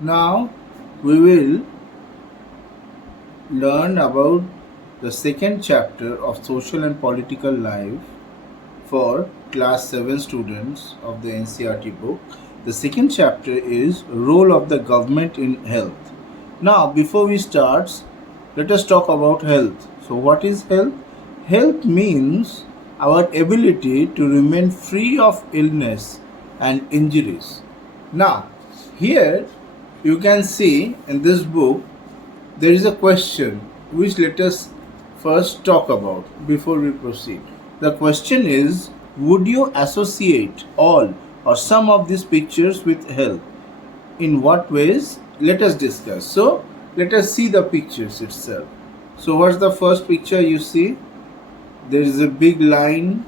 Now we will learn about the second chapter of Social and Political Life for class 7 students of the NCERT book. The second chapter is Role of the Government in Health. Now before we start, let us talk about health. So what is health? Health means our ability to remain free of illness and injuries. Now here you can see in this book there is a question which let us first talk about before we proceed. The question is, would you associate all or some of these pictures with health? In what ways? Let us discuss. So let us see the pictures itself. So what's the first picture you see? There is a big line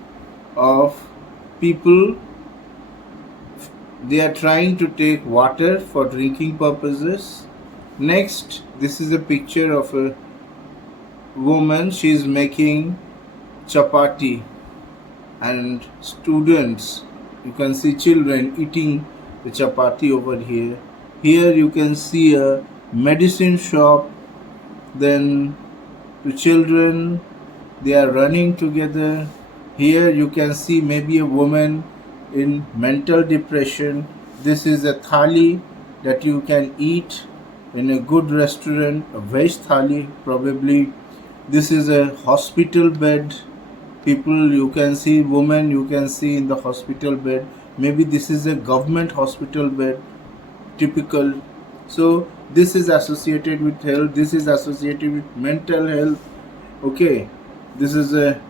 of people. They are trying to take water for drinking purposes. Next, this is a picture of a woman. She is making chapati, and students, you can see children eating the chapati over here. Here you can see a medicine shop. Then the children, they are running together. Here you can see maybe a woman in mental depression. This is a thali that you can eat in a good restaurant, a veg thali probably. This is a hospital bed. People, you can see women, you can see in the hospital bed. Maybe this is a government hospital bed, typical. So this is associated with health. This is associated with mental health. Okay, this is a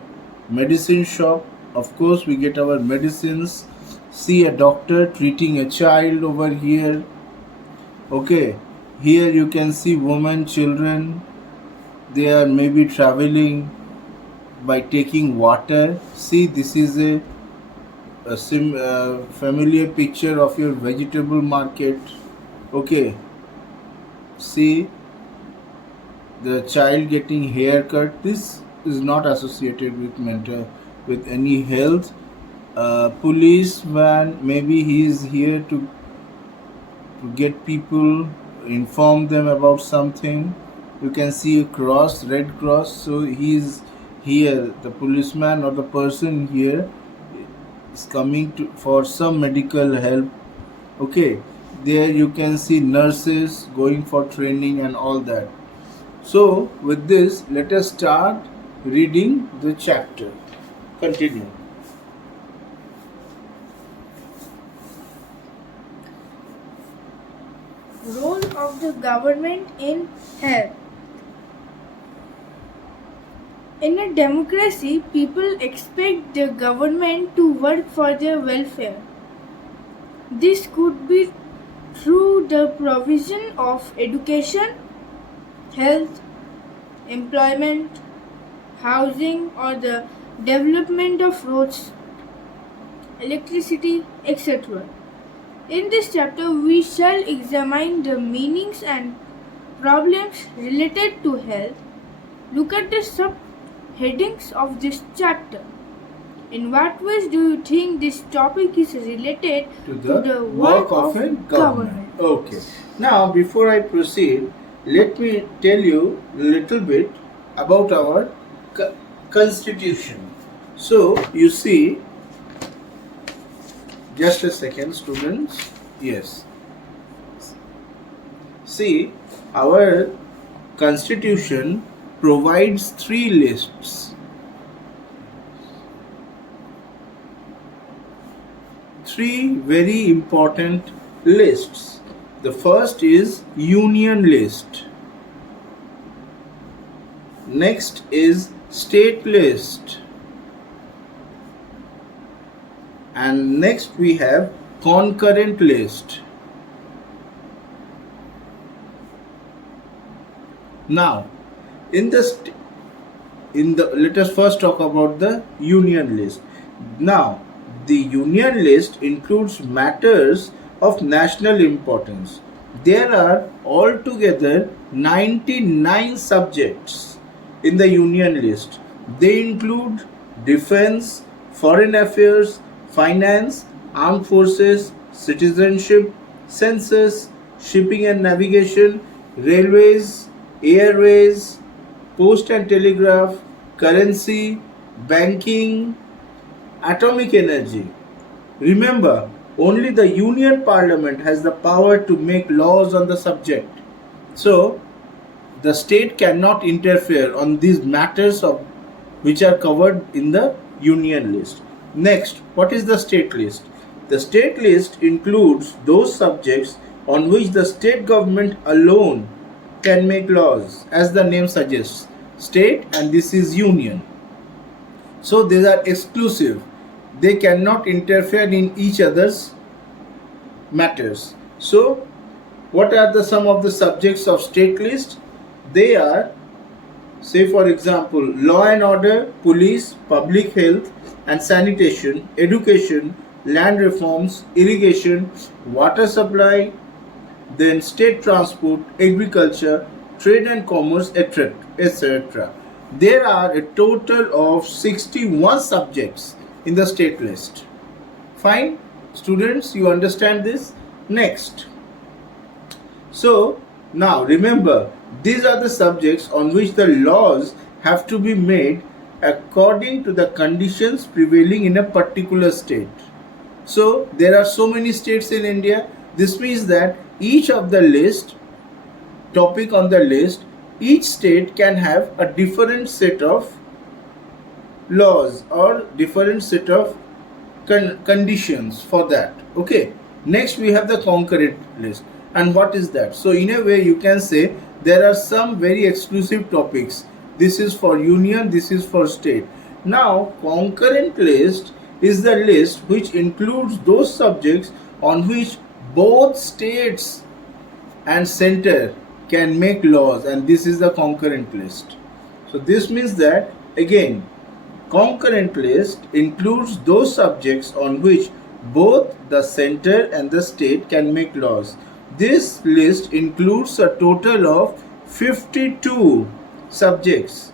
medicine shop. Of course we get our medicines. See a doctor treating a child over here. Okay, here you can see women, children. They are maybe traveling by taking water. See, this is a familiar picture of your vegetable market. Okay, see the child getting haircut. This is not associated with any health. Policeman, maybe he is here to get people, inform them about something. You can see a cross, red cross. So he is here, the policeman or the person here is coming to for some medical help. Okay, there you can see nurses going for training and all that. So with this, let us start reading the chapter. Continue. Role of the government in health. In a democracy, people expect the government to work for their welfare. This could be through the provision of education, health, employment, housing, or the development of roads, electricity, etc. In this chapter, we shall examine the meanings and problems related to health. Look at the subheadings of this chapter. In what ways do you think this topic is related To the work of a government. Okay. Now, before I proceed, let me tell you a little bit about our constitution. So, you see, just a second, students. Yes. See, our constitution provides 3 lists. 3 very important lists. The first is union list. Next is state list. And next we have concurrent list. Now, let us first talk about the union list. Now, the union list includes matters of national importance. There are altogether 99 subjects in the union list. They include defense, foreign affairs, finance, armed forces, citizenship, census, shipping and navigation, railways, airways, post and telegraph, currency, banking, atomic energy. Remember, only the Union Parliament has the power to make laws on the subject. So, the state cannot interfere on these matters of which are covered in the Union list. Next, what is the state list? The state list includes those subjects on which the state government alone can make laws, as the name suggests. State, and this is union. So they are exclusive. They cannot interfere in each other's matters. So what are the some of the subjects of state list? They are, say for example, law and order, police, public health and sanitation, education, land reforms, irrigation, water supply, then state transport, agriculture, trade and commerce, etc. There are a total of 61 subjects in the state list. Fine, students, you understand this? Next. So now remember, these are the subjects on which the laws have to be made according to the conditions prevailing in a particular state. So there are so many states in India. This means that each of the list, topic on the list, each state can have a different set of laws or different set of conditions for that. Okay. Next we have the concurrent list. And what is that? So in a way you can say there are some very exclusive topics. This is for union, this is for state. Now concurrent list is the list which includes those subjects on which both states and center can make laws, and this is the concurrent list. So this means that again, concurrent list includes those subjects on which both the center and the state can make laws. This list includes a total of 52 subjects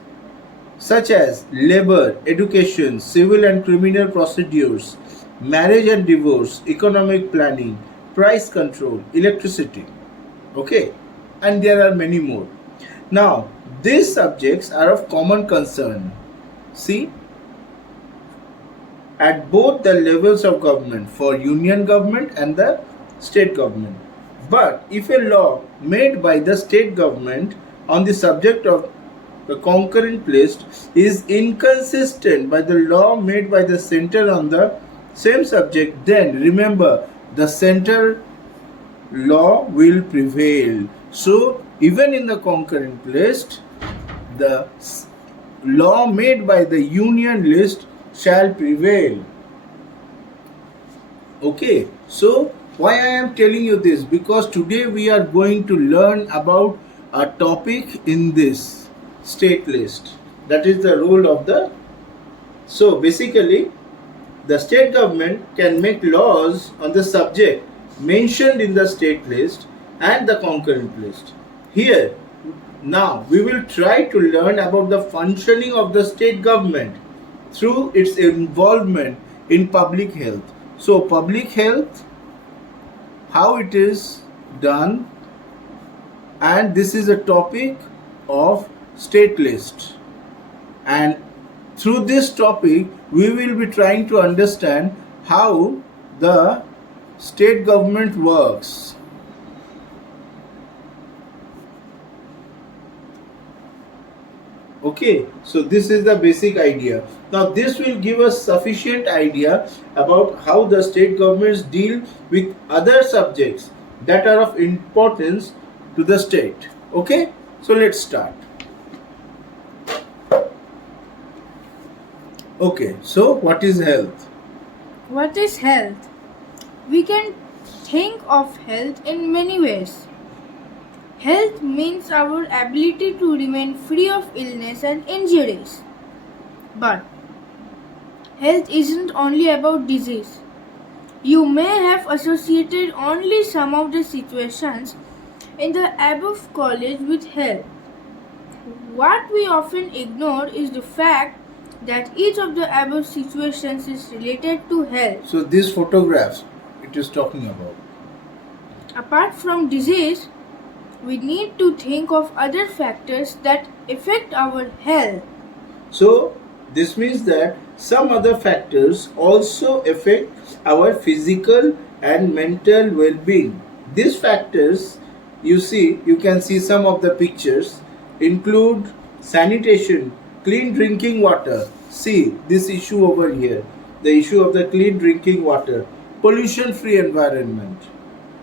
such as labor, education, civil and criminal procedures, marriage and divorce, economic planning, price control, electricity. Okay, and there are many more. Now these subjects are of common concern, see, at both the levels of government, for union government and the state government. But if a law made by the state government on the subject of the concurrent list is inconsistent by the law made by the center on the same subject, then remember the center law will prevail. So even in the concurrent list, the law made by the union list shall prevail. Okay, so why I am telling you this? Because today we are going to learn about a topic in this state list. That is the role of the... So basically, the state government can make laws on the subject mentioned in the state list and the concurrent list. Here, now we will try to learn about the functioning of the state government through its involvement in public health. So public health, how it is done, and this is a topic of state list, and through this topic we will be trying to understand how the state government works. Okay, so this is the basic idea. Now this will give us sufficient idea about how the state governments deal with other subjects that are of importance to the state. Okay, so let's start. Okay, so what is health? What is health? We can think of health in many ways. Health means our ability to remain free of illness and injuries. But health isn't only about disease. You may have associated only some of the situations in the above college with health. What we often ignore is the fact that each of the above situations is related to health. So these photographs it is talking about. Apart from disease, we need to think of other factors that affect our health. So this means that some other factors also affect our physical and mental well-being. These factors, you can see some of the pictures, include sanitation, clean drinking water. See this issue over here, the issue of the clean drinking water, pollution-free environment.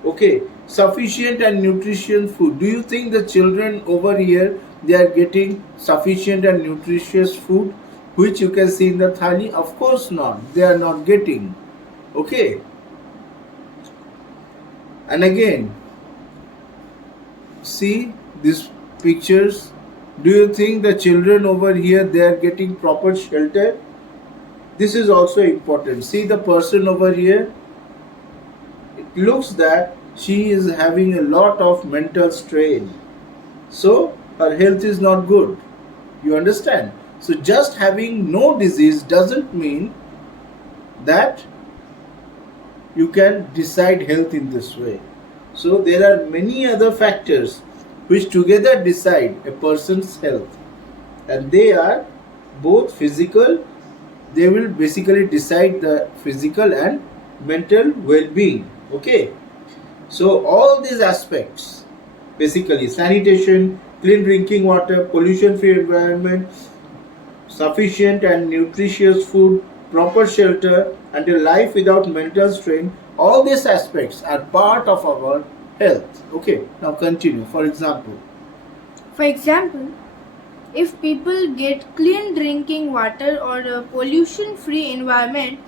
Okay, sufficient and nutritious food. Do you think the children over here, they are getting sufficient and nutritious food which you can see in the thali? Of course not, they are not getting. Okay, and again see these pictures. Do you think the children over here, they are getting proper shelter? This is also important. See the person over here, it looks that she is having a lot of mental strain, so her health is not good. You understand? So just having no disease doesn't mean that you can decide health in this way. So there are many other factors which together decide a person's health, and they are both physical. They will basically decide the physical and mental well-being. Okay, so all these aspects, basically sanitation, clean drinking water, pollution-free environment, sufficient and nutritious food, proper shelter, and a life without mental strain, all these aspects are part of our health. Okay, now continue. For example, If people get clean drinking water or a pollution-free environment,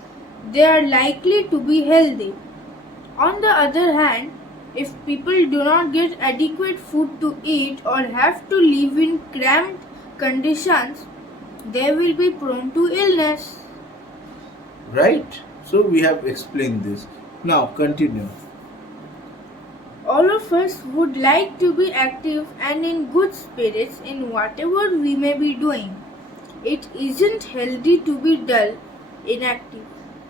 they are likely to be healthy. On the other hand, if people do not get adequate food to eat or have to live in cramped conditions, they will be prone to illness. right? So we have explained this. Now continue. All of us would like to be active and in good spirits in whatever we may be doing. It isn't healthy to be dull, inactive,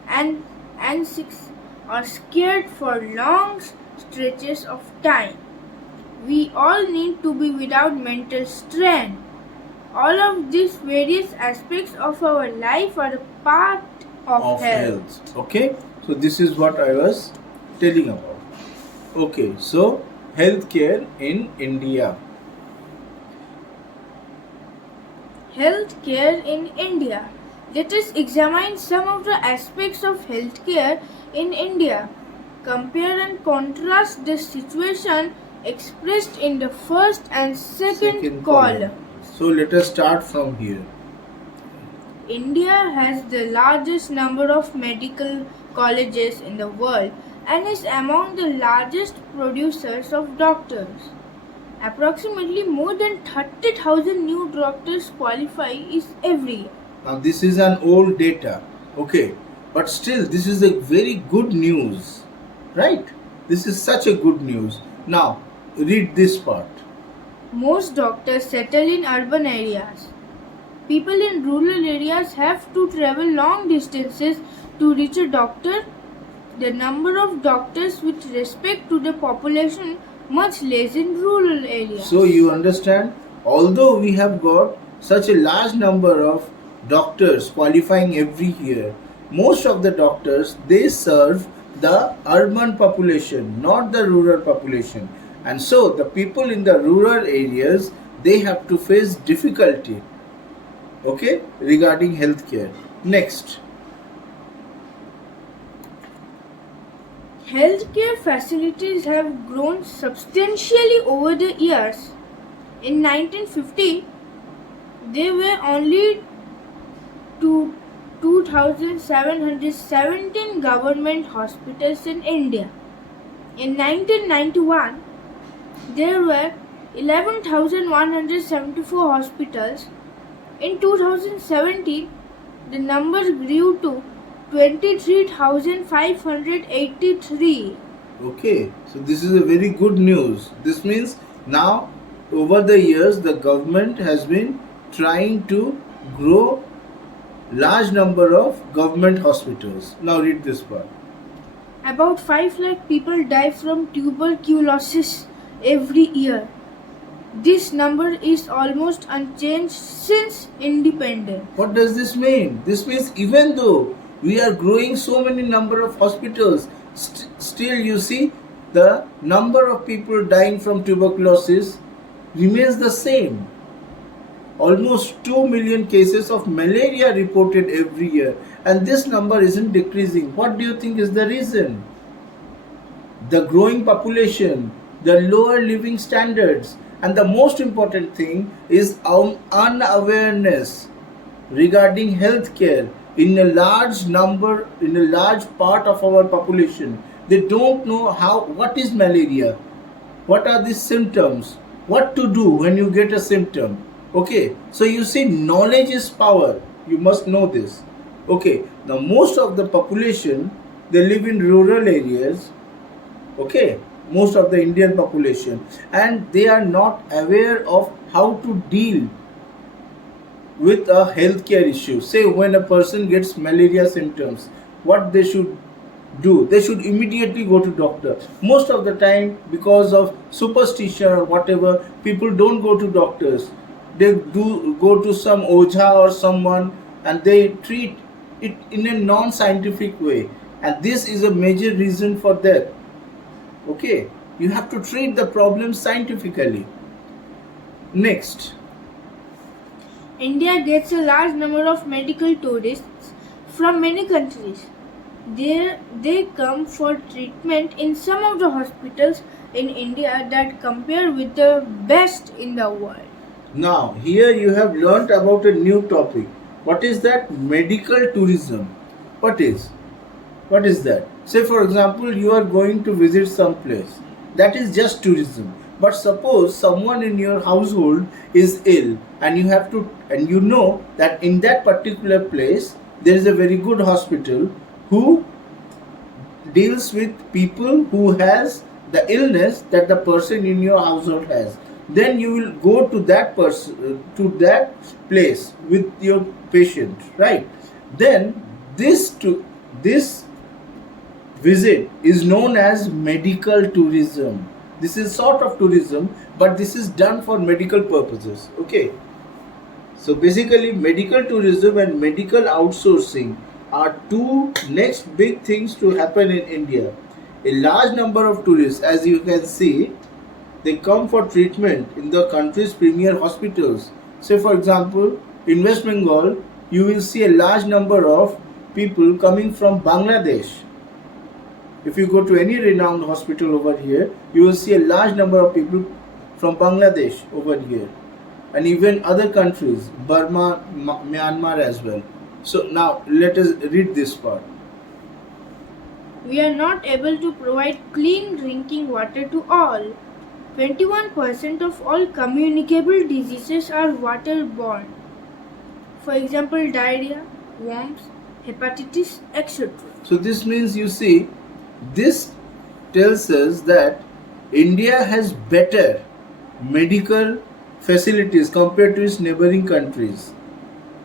and anxious or scared for long stretches of time. We all need to be without mental strain. All of these various aspects of our life are a part of health. Okay, so this is what I was telling about. Okay, so healthcare in India. Healthcare in India. Let us examine some of the aspects of healthcare in India. Compare and contrast the situation expressed in the first and second column. So let us start from here. India has the largest number of medical colleges in the world and is among the largest producers of doctors. Approximately more than 30,000 new doctors qualify every year. Now this is an old data, okay, but still this is a very good news, right? This is such a good news. Now read this part. Most doctors settle in urban areas. People in rural areas have to travel long distances to reach a doctor. The number of doctors with respect to the population much less in rural areas. So you understand, although we have got such a large number of doctors qualifying every year, most of the doctors, they serve the urban population, not the rural population. And so the people in the rural areas, they have to face difficulty, okay, regarding healthcare. Next. Healthcare facilities have grown substantially over the years. In 1950, there were only 2,717 government hospitals in India. In 1991, there were 11,174 hospitals. In 2017, the number grew to 23,583. Okay, so this is a very good news. This means now over the years the government has been trying to grow large number of government hospitals. Now read this part. About 5 lakh people die from tuberculosis every year. This number is almost unchanged since independence. What does this mean? This means even though we are growing so many number of hospitals, still you see the number of people dying from tuberculosis remains the same. Almost 2 million cases of malaria reported every year, and this number isn't decreasing. What do you think is the reason? The growing population, the lower living standards, and the most important thing is unawareness regarding healthcare in a large part of our population. They don't know what is malaria, what are the symptoms, what to do when you get a symptom. Okay, so you see, knowledge is power. You must know this. Okay, the most of the population, they live in rural areas. Okay, most of the Indian population, and they are not aware of how to deal with a healthcare issue. Say when a person gets malaria symptoms, what they should do? They should immediately go to doctor. Most of the time, because of superstition or whatever, people don't go to doctors. They do go to some ojha or someone, and they treat it in a non-scientific way, and this is a major reason for that. Okay, you have to treat the problem scientifically. Next, India gets a large number of medical tourists from many countries. They come for treatment in some of the hospitals in India that compare with the best in the world. now here you have learnt about a new topic. What is that? Medical tourism. What is that? Say for example, you are going to visit some place. That is just tourism. But suppose someone in your household is ill, and you know that in that particular place there is a very good hospital who deals with people who has the illness that the person in your household has. Then you will go to that place with your patient, right? Then this visit is known as medical tourism. This is sort of tourism, but this is done for medical purposes. Okay, so basically medical tourism and medical outsourcing are two next big things to happen in India. A large number of tourists, as you can see, they come for treatment in the country's premier hospitals. Say for example, in West Bengal, you will see a large number of people coming from Bangladesh. If you go to any renowned hospital over here, you will see a large number of people from Bangladesh over here, and even other countries, Burma, Myanmar as well. So now let us read this part. We are not able to provide clean drinking water to all. 21% of all communicable diseases are waterborne. For example, diarrhea, worms, hepatitis, etc. So this means, you see, this tells us that India has better medical facilities compared to its neighboring countries.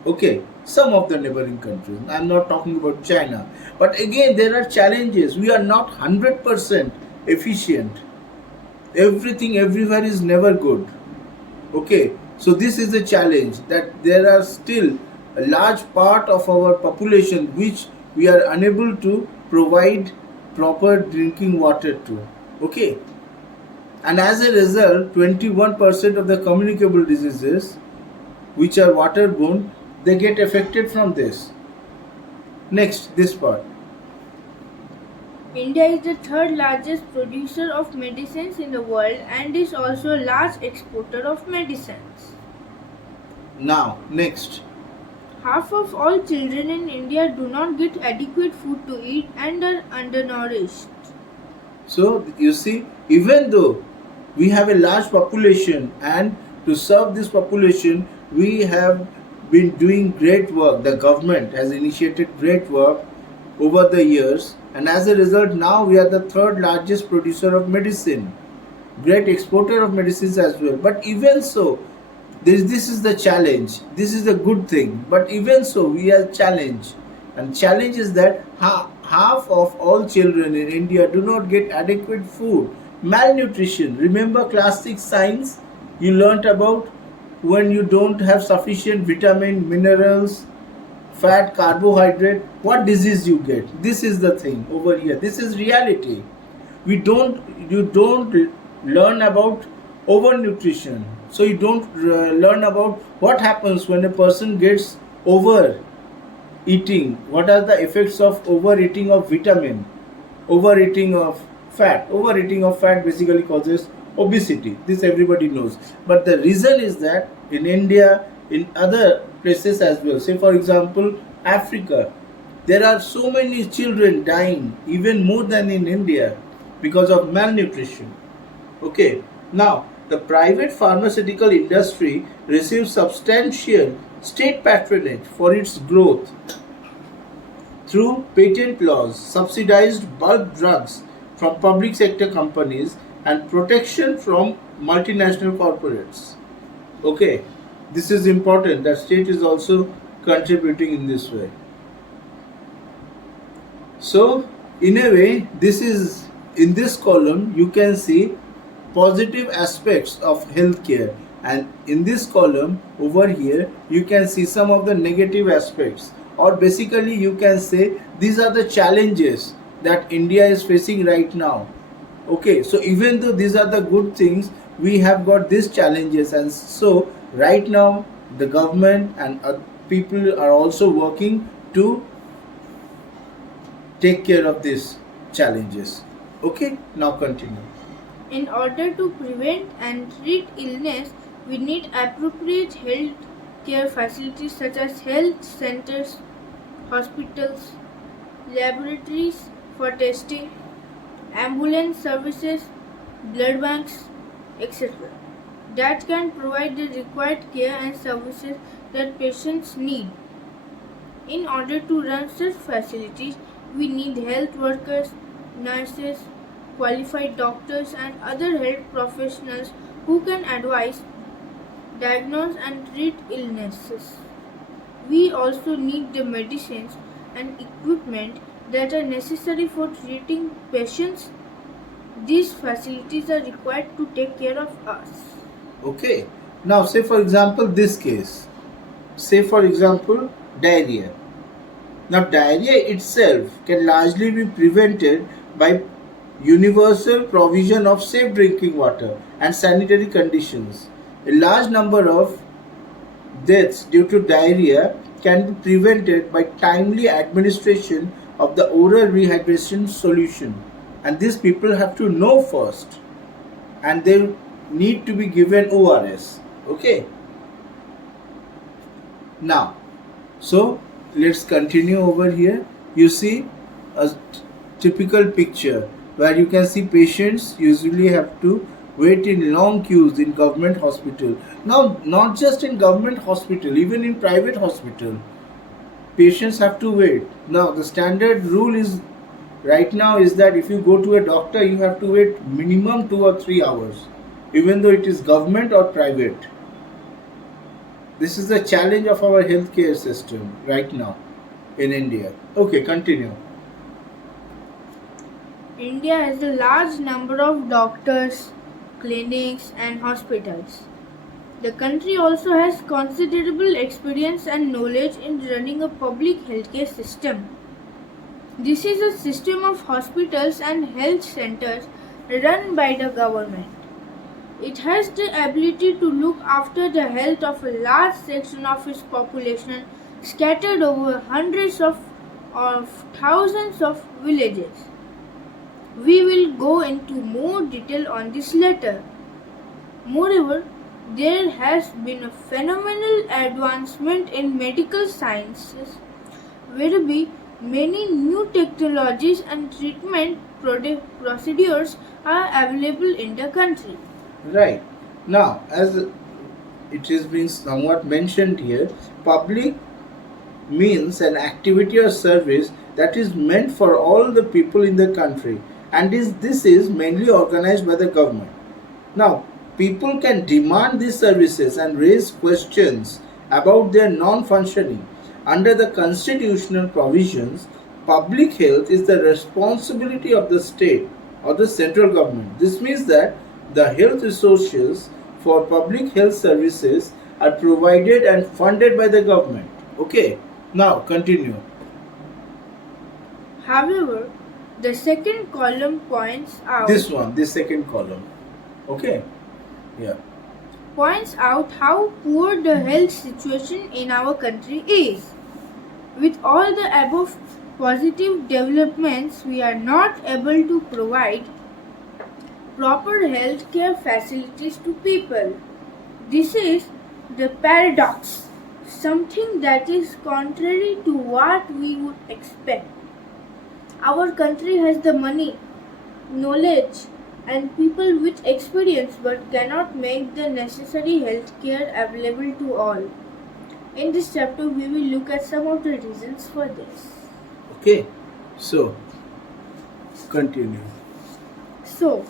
Okay, some of the neighboring countries. I am not talking about China. But again, there are challenges. We are not 100% efficient. Everything everywhere is never good. Okay, so this is a challenge, that there are still a large part of our population which we are unable to provide proper drinking water to. Okay, and as a result, 21% of the communicable diseases which are waterborne, they get affected from this. Next, this part. India is the third largest producer of medicines in the world and is also a large exporter of medicines. Now, next. Half of all children in India do not get adequate food to eat and are undernourished. So, you see, even though we have a large population, and to serve this population, we have been doing great work. The government has initiated great work over the years, and as a result, now we are the third largest producer of medicine, great exporter of medicines as well. But even so, this is the challenge. This is a good thing, but even so, we are challenged. And challenge is that half of all children in India do not get adequate food. Malnutrition. Remember class 6 science you learnt about when you don't have sufficient vitamin, minerals, fat, carbohydrate, what disease you get. This is the thing over here. This is reality. You don't learn about overnutrition. So you don't learn about what happens when a person gets over eating. What are the effects of overeating of vitamin, overeating of fat? Overeating of fat basically causes obesity. This everybody knows. But the reason is that in India, in other places as well, say for example Africa, there are so many children dying, even more than in India, because of malnutrition. Okay, now the private pharmaceutical industry receives substantial state patronage for its growth through patent laws, subsidized bulk drugs from public sector companies, and protection from multinational corporates. Okay, this is important that state is also contributing in this way. So in a way, this is in this column you can see positive aspects of healthcare, and in this column over here you can see some of the negative aspects, or basically you can say these are the challenges that India is facing right now. Okay, so even though these are the good things, we have got these challenges, and so right now the government and people are also working to take care of these challenges. Okay, now continue. In order to prevent and treat illness, we need appropriate health care facilities such as health centers, hospitals, laboratories for testing, ambulance services, blood banks, etc. that can provide the required care and services that patients need. In order to run such facilities, we need health workers, nurses, qualified doctors, and other health professionals who can advise, diagnose, and treat illnesses. We also need the medicines and equipment that are necessary for treating patients. These facilities are required to take care of us. Okay, now say for example this case, say for example diarrhea. Now diarrhea itself can largely be prevented by universal provision of safe drinking water and sanitary conditions. A large number of deaths due to diarrhea can be prevented by timely administration of the oral rehydration solution, and these people have to know first, and they need to be given ORS. Okay, now so let's continue over here. You see a typical picture where you can see patients usually have to wait in long queues in government hospital. Now not just in government hospital, even in private hospital patients have to wait. Now the standard rule is right now is that if you go to a doctor you have to wait minimum 2 or 3 hours, even though it is government or private. This is the challenge of our healthcare system right now in India. Okay, continue. India has a large number of doctors, clinics, and hospitals. The country also has considerable experience and knowledge in running a public healthcare system. This is a system of hospitals and health centers run by the government. It has the ability to look after the health of a large section of its population scattered over hundreds of thousands of villages. We will go into more detail on this later. Moreover, there has been a phenomenal advancement in medical sciences, whereby many new technologies and treatment procedures are available in the country. Right. Now, as it has been somewhat mentioned here, public means an activity or service that is meant for all the people in the country, and this is mainly organized by the government. Now, people can demand these services and raise questions about their non-functioning. Under the constitutional provisions, public health is the responsibility of the state or the central government. This means that the health resources for public health services are provided and funded by the government. Okay, now continue. However, the second column points out This second column. Okay, yeah. points out how poor the health situation in our country is. With all the above positive developments, we are not able to provide proper health care facilities to people. This is the paradox, something that is contrary to what we would expect. Our country has the money, knowledge, and people with experience but cannot make the necessary health care available to all. In this chapter, we will look at some of the reasons for this. Okay, so continue. So,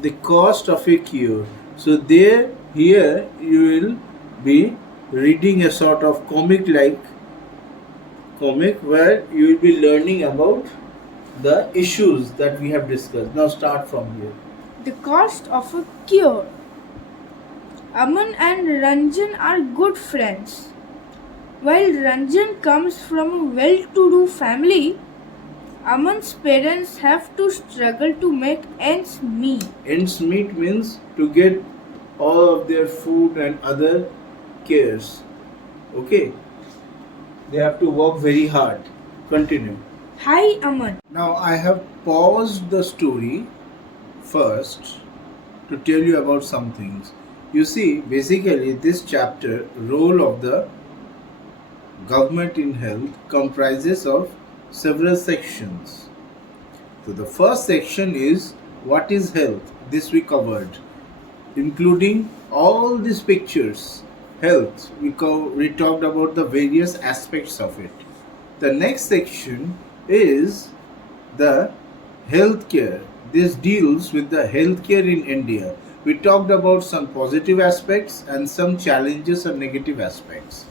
The cost of a cure. So here you will be reading a sort of comic where you will be learning about the issues that we have discussed. Now start from here. the cost of a cure. Aman and Ranjan are good friends. While Ranjan comes from a well-to-do family, Aman's parents have to struggle to make ends meet. Ends meet means to get all of their food and other cares. Okay, they have to work very hard. Continue. Hi Aman. Now I have paused the story first to tell you about some things. You see, basically this chapter, role of the government in health, comprises of several sections. So the first section is what is health. This we covered, including all these pictures. Health, we talked about the various aspects of it. The next section is the healthcare. This deals with the healthcare in India. We talked about some positive aspects and some challenges and negative aspects.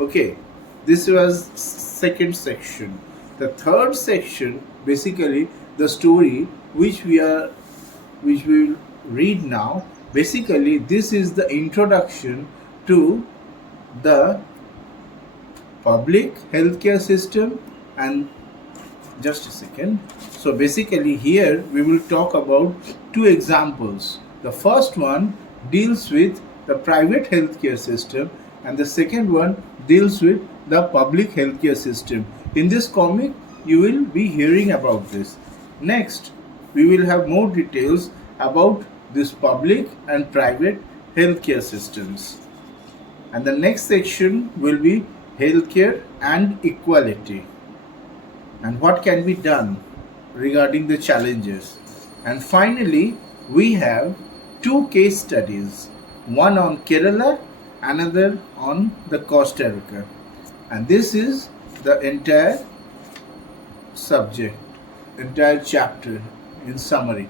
Okay, this was second section. The third section, basically the story which we will read now. Basically, this is the introduction to the public healthcare system. And just a second. So basically here we will talk about two examples. The first one deals with the private healthcare system and the second one deals with the public healthcare system. In this comic you will be hearing about this. Next we will have more details about this public and private healthcare systems. And the next section will be healthcare and equality and what can be done regarding the challenges. And finally we have two case studies, one on Kerala, another on the Costa Rica. And this is the entire subject, entire chapter in summary.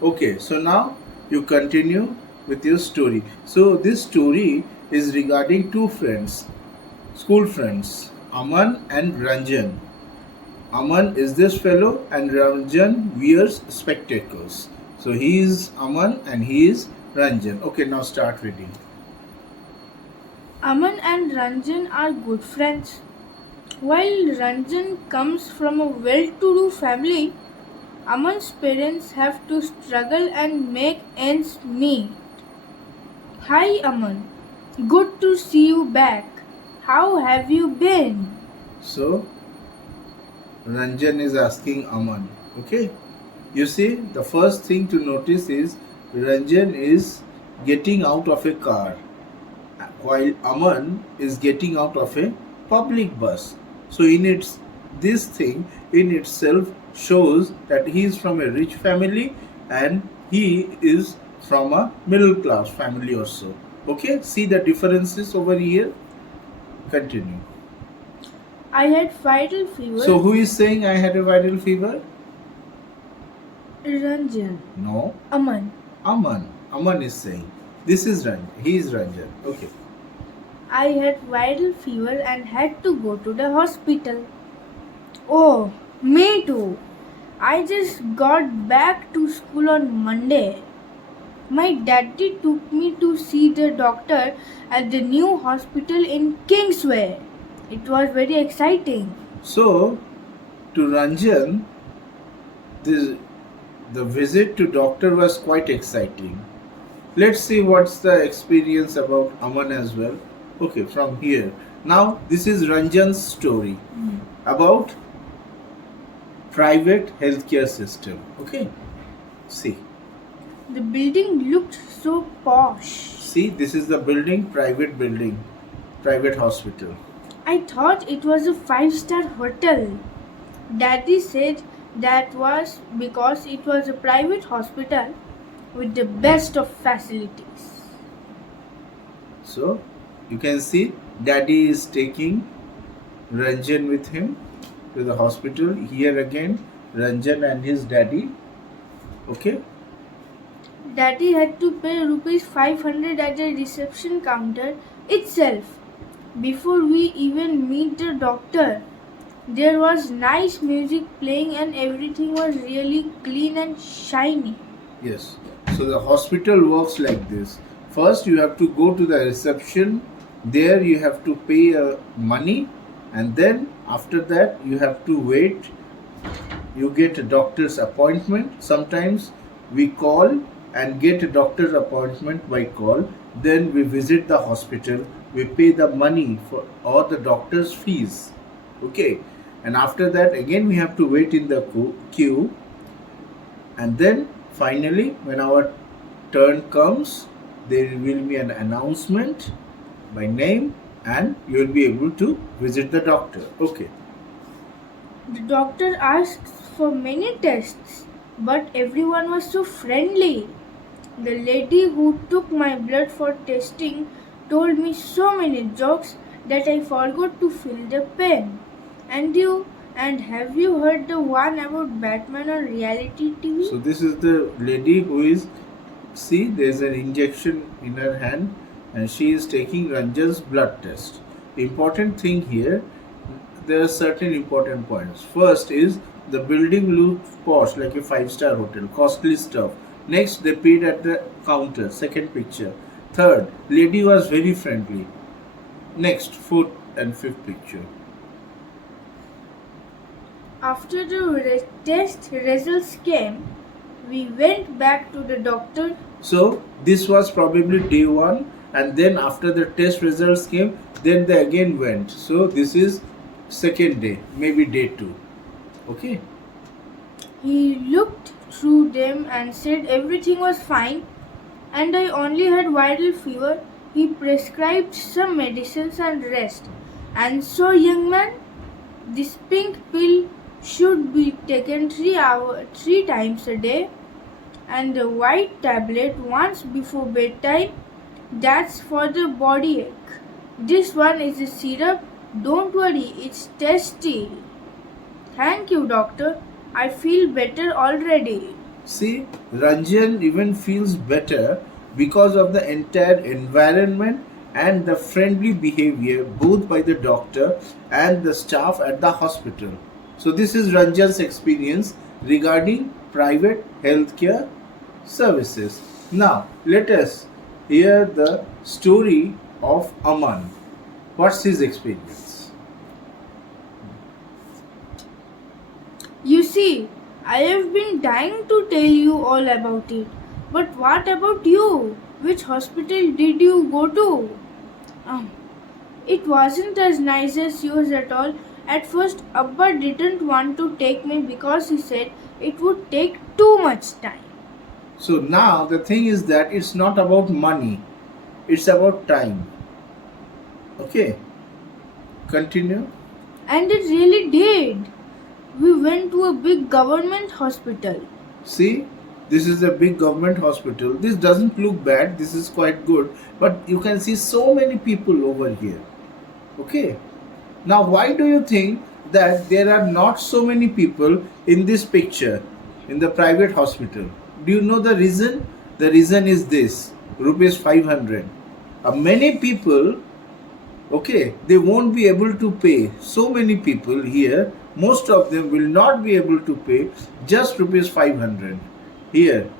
Okay, so now you continue with your story. So this story is regarding two friends, school friends, Aman and Ranjan. Aman is this fellow and Ranjan wears spectacles. So he is Aman and he is Ranjan. Okay, now start reading. Aman and Ranjan are good friends. While Ranjan comes from a well-to-do family, Aman's parents have to struggle and make ends meet. Hi Aman, good to see you back. How have you been? So Ranjan is asking Aman. Okay, you see, the first thing to notice is Ranjan is getting out of a car while Aman is getting out of a public bus. So this thing in itself shows that he is from a rich family and he is from a middle class family also. Okay, see the differences over here. Continue. I had viral fever. So who is saying I had a viral fever? Ranjan. No. Aman. Aman. Aman is saying. This is Ranjan. He is Ranjan. Okay. I had viral fever and had to go to the hospital. Oh, me too. I just got back to school on Monday. My daddy took me to see the doctor at the new hospital in Kingsway. It was very exciting. So, to Ranjan, this, the visit to doctor was quite exciting. Let's see what's the experience about Aman as well. Okay, from here. Now, this is Ranjan's story about private healthcare system. Okay, see. The building looked so posh. See, this is the building, private hospital. I thought it was a 5-star hotel. Daddy said that was because it was a private hospital with the best of facilities. So, you can see Daddy is taking Ranjan with him to the hospital. Here again, Ranjan and his daddy. Okay. Daddy had to pay rupees 500 at the reception counter itself before we even meet the doctor. There was nice music playing and everything was really clean and shiny. Yes. So the hospital works like this. First, you have to go to the reception. There, you have to pay money, and then after that, you have to wait. You get a doctor's appointment. Sometimes we call and get a doctor's appointment by call. Then we visit the hospital. We pay the money for all the doctor's fees. Okay. And after that, again, we have to wait in the queue. And then finally, when our turn comes, there will be an announcement by name and you will be able to visit the doctor. Okay. The doctor asked for many tests, but everyone was so friendly. The lady who took my blood for testing told me so many jokes that I forgot to fill the pen. And have you heard the one about Batman on reality TV? So this is the lady who is, see, there's an injection in her hand and she is taking Ranjan's blood test. The important thing here, there are certain important points. First is the building looks posh like a 5-star hotel, costly stuff. Next, they paid at the counter. Second picture. Third, lady was very friendly. Next, fourth and fifth picture. After the test results came, we went back to the doctor. So this was probably day 1, and then after the test results came, then they again went. So this is second day, maybe day 2. Okay. He looked through them and said everything was fine and I only had viral fever. He prescribed some medicines and rest. And so, young man, this pink pill should be taken 3 times a day, and the white tablet once before bedtime. That's for the body ache. This one is a syrup. Don't worry, it's tasty. Thank you, doctor. I feel better already. See, Ranjan even feels better because of the entire environment and the friendly behavior both by the doctor and the staff at the hospital. So this is Ranjan's experience regarding private healthcare services. Now, let us hear the story of Aman. What's his experience? You see, I have been dying to tell you all about it. But what about you? Which hospital did you go to? It wasn't as nice as yours at all. At first, Abba didn't want to take me because he said it would take too much time. So now the thing is that it's not about money, it's about time. Okay, continue. And it really did. We went to a big government hospital. See, this is a big government hospital. This doesn't look bad, this is quite good, but you can see so many people over here. Okay. Now, why do you think that there are not so many people in this picture in the private hospital? Do you know the reason? The reason is this, rupees 500. Many people Okay, they won't be able to pay. So many people here, most of them will not be able to pay just rupees 500 here.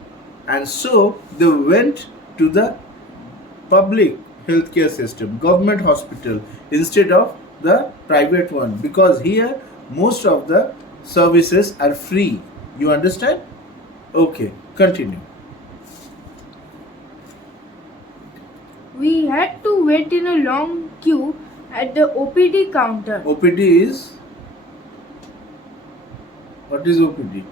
And so they went to the public healthcare system, government hospital, instead of the private one, because here most of the services are free. You understand? Okay, continue. We had to wait in a long queue at the OPD counter. OPD is, what is OPD?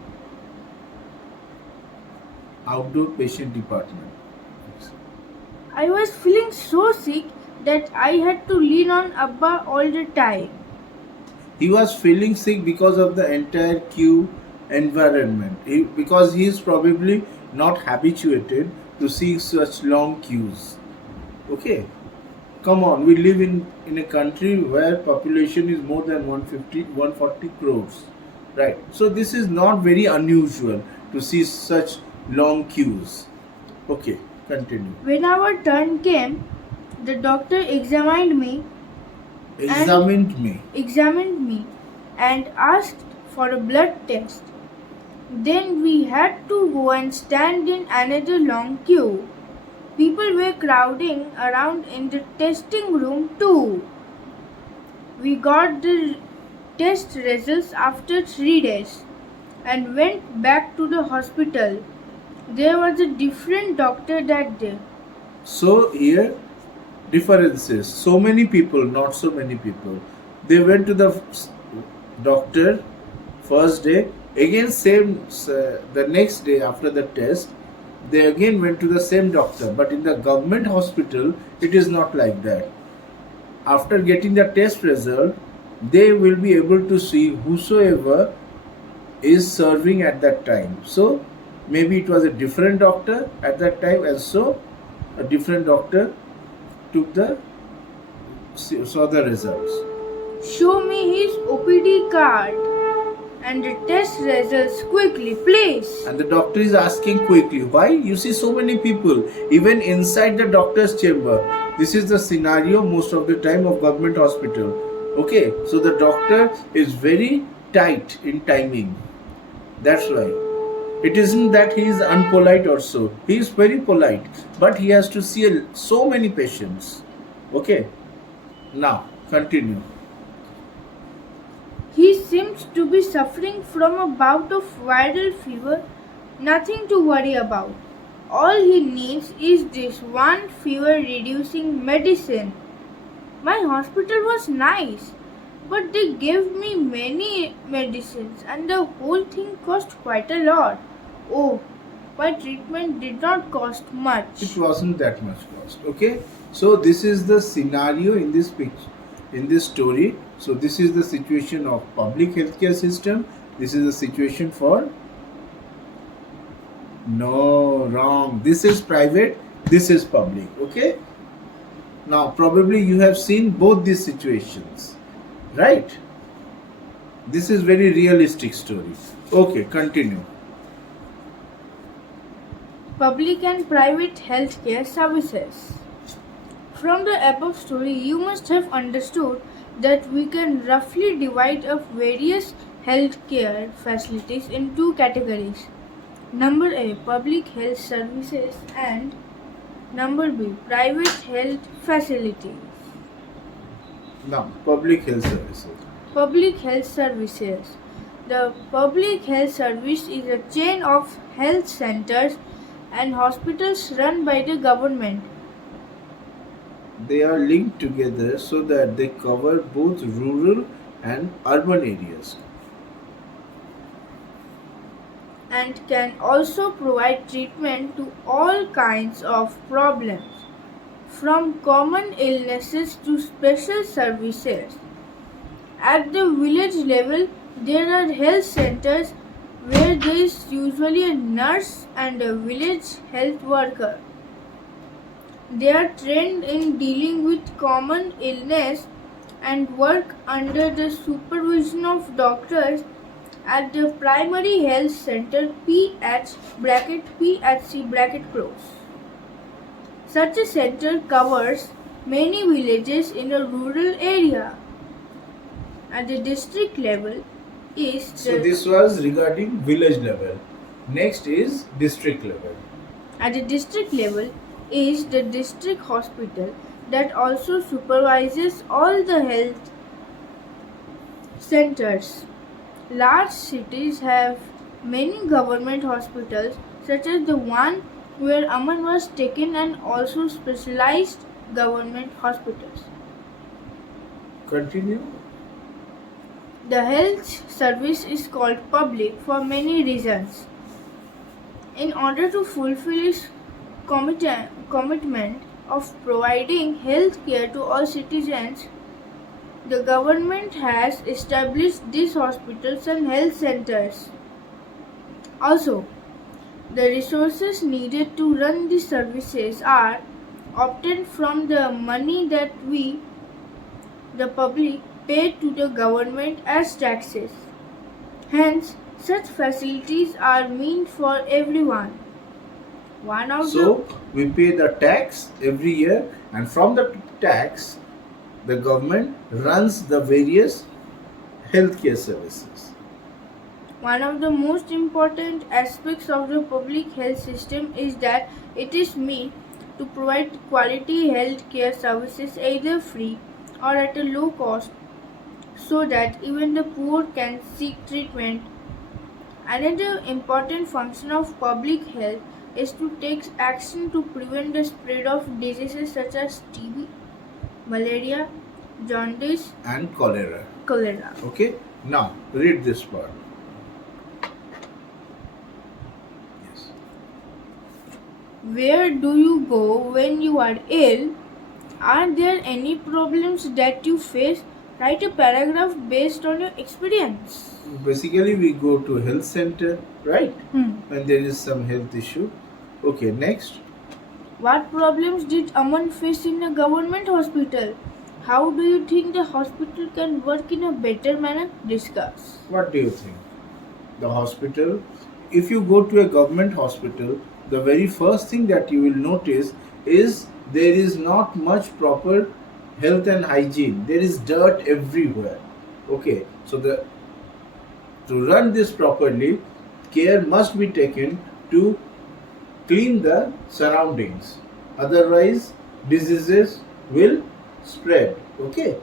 Outdoor patient department. I was feeling so sick that I had to lean on Abba all the time. He was feeling sick because of the entire queue environment. Because he is probably not habituated to see such long queues. Okay, come on, we live in a country where population is more than 150, 140 crores. Right. So this is not very unusual to see such long queues. Okay, continue. When our turn came, the doctor examined me and asked for a blood test. Then we had to go and stand in another long queue. People were crowding around in the testing room too. We got the test results after 3 days and went back to the hospital. There was a different doctor that day. So here differences. So many people, not so many people. They went to the doctor first day, again the next day after the test, they again went to the same doctor. But in the government hospital, it is not like that. After getting the test result, they will be able to see whosoever is serving at that time. So maybe it was a different doctor at that time, and so a different doctor saw the results. Show me his OPD card and the test results quickly, please. And the doctor is asking quickly, why? You see so many people, even inside the doctor's chamber. This is the scenario most of the time of government hospital. Okay, so the doctor is very tight in timing. That's why. It isn't that he is unpolite or so. He is very polite, but he has to see so many patients. Okay, now continue. He seems to be suffering from a bout of viral fever. Nothing to worry about. All he needs is this one fever reducing medicine. My hospital was nice, but they gave me many medicines and the whole thing cost quite a lot. Oh, my treatment did not cost much. It wasn't that much cost. Okay, so this is the scenario in this picture, in this story. So this is the situation of public healthcare system. This is the situation for, no, wrong, this is private, this is public. Okay, now probably you have seen both these situations, right? This is very realistic story. Okay, continue. Public and private healthcare services. From the above story, you must have understood that we can roughly divide up various healthcare facilities in two categories. Number A, public health services, and number B, private health facilities. Now, public health services. Public health services. The public health service is a chain of health centers and hospitals run by the government. They are linked together so that they cover both rural and urban areas, And can also provide treatment to all kinds of problems, from common illnesses to special services. At the village level, there are health centers where there is usually a nurse and a village health worker. They are trained in dealing with common illness and work under the supervision of doctors at the primary health center PHC. Such a center covers many villages in a rural area. At the district level is So this was regarding village level. Next is district level. At the district level is the district hospital that also supervises all the health centers. Large cities have many government hospitals such as the one where Aman was taken and also specialized government hospitals. Continue. The health service is called public for many reasons. In order to fulfill its commitment of providing health care to all citizens, the government has established these hospitals and health centers. Also, the resources needed to run these services are obtained from the money that we, the public, pay to the government as taxes. Hence, such facilities are meant for everyone. So we pay the tax every year, and from the tax, the government runs the various healthcare services. One of the most important aspects of the public health system is that it is meant to provide quality health care services either free or at a low cost so that even the poor can seek treatment. Another important function of public health is to take action to prevent the spread of diseases such as TB, malaria, jaundice, and cholera. Okay, now read this part. Yes. Where do you go when you are ill? Are there any problems that you face? Write a paragraph based on your experience. Basically, we go to health center, right? When there is some health issue. Okay, next. What problems did Aman face in a government hospital? How do you think the hospital can work in a better manner? Discuss. What do you think? The hospital, if you go to a government hospital, the very first thing that you will notice is there is not much proper health and hygiene. There is dirt everywhere. Okay, so to run this properly, care must be taken to clean the surroundings. Otherwise, diseases will spread. Okay,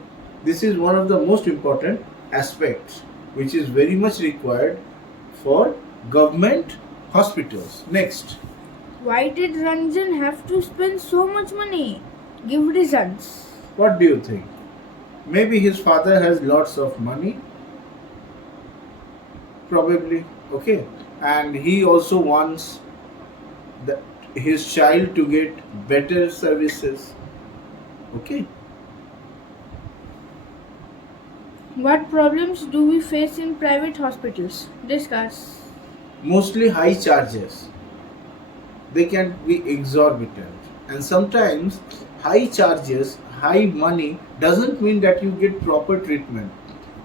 this is one of the most important aspects which is very much required for government hospitals. Next. Why did Ranjan have to spend so much money? Give reasons. What do you think? Maybe his father has lots of money. Probably. Okay. And he also wants his child to get better services. Okay. What problems do we face in private hospitals? Discuss. Mostly high charges. They can be exorbitant. And sometimes high charges, high money doesn't mean that you get proper treatment.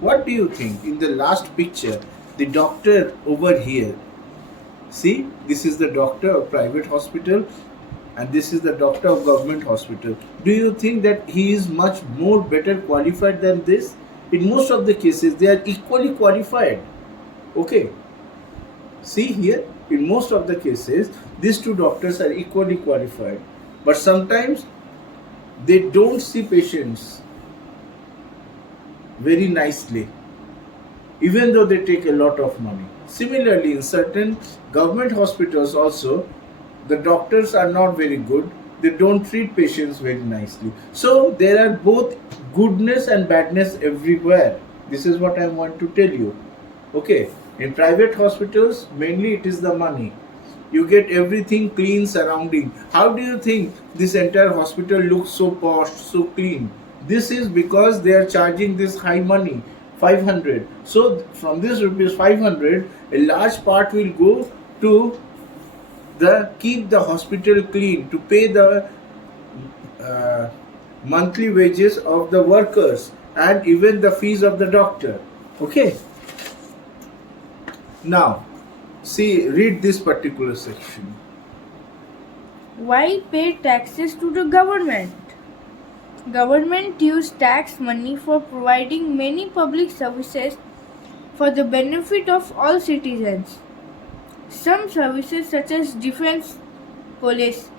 What do you think? In the last picture, the doctor over here, see, this is the doctor of private hospital and this is the doctor of government hospital. Do you think that he is much more better qualified than this? In most of the cases, they are equally qualified. Okay. See here, in most of the cases, these two doctors are equally qualified. But sometimes they don't see patients very nicely, even though they take a lot of money. Similarly, in certain government hospitals also, the doctors are not very good. They don't treat patients very nicely. So there are both goodness and badness everywhere. This is what I want to tell you. Okay, in private hospitals, mainly it is the money. You get everything clean surrounding. How do you think this entire hospital looks so posh, so clean? This is because they are charging this high money, 500. So from this rupees 500, a large part will go to keep the hospital clean, to pay the monthly wages of the workers and even the fees of the doctor. Okay. Now, read this particular section. Why pay taxes to the government? Government use tax money for providing many public services for the benefit of all citizens. Some services such as defense, police,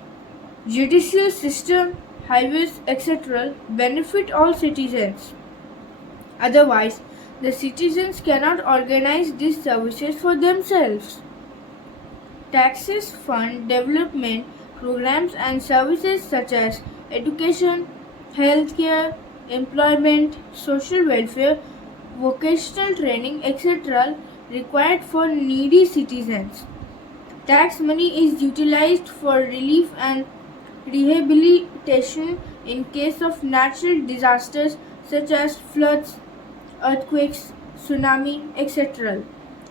judicial system, highways, etc. benefit all citizens. Otherwise, the citizens cannot organize these services for themselves. Taxes fund development programs and services such as education, healthcare, employment, social welfare, vocational training, etc. required for needy citizens. Tax money is utilized for relief and rehabilitation in case of natural disasters such as floods, earthquakes, tsunami, etc.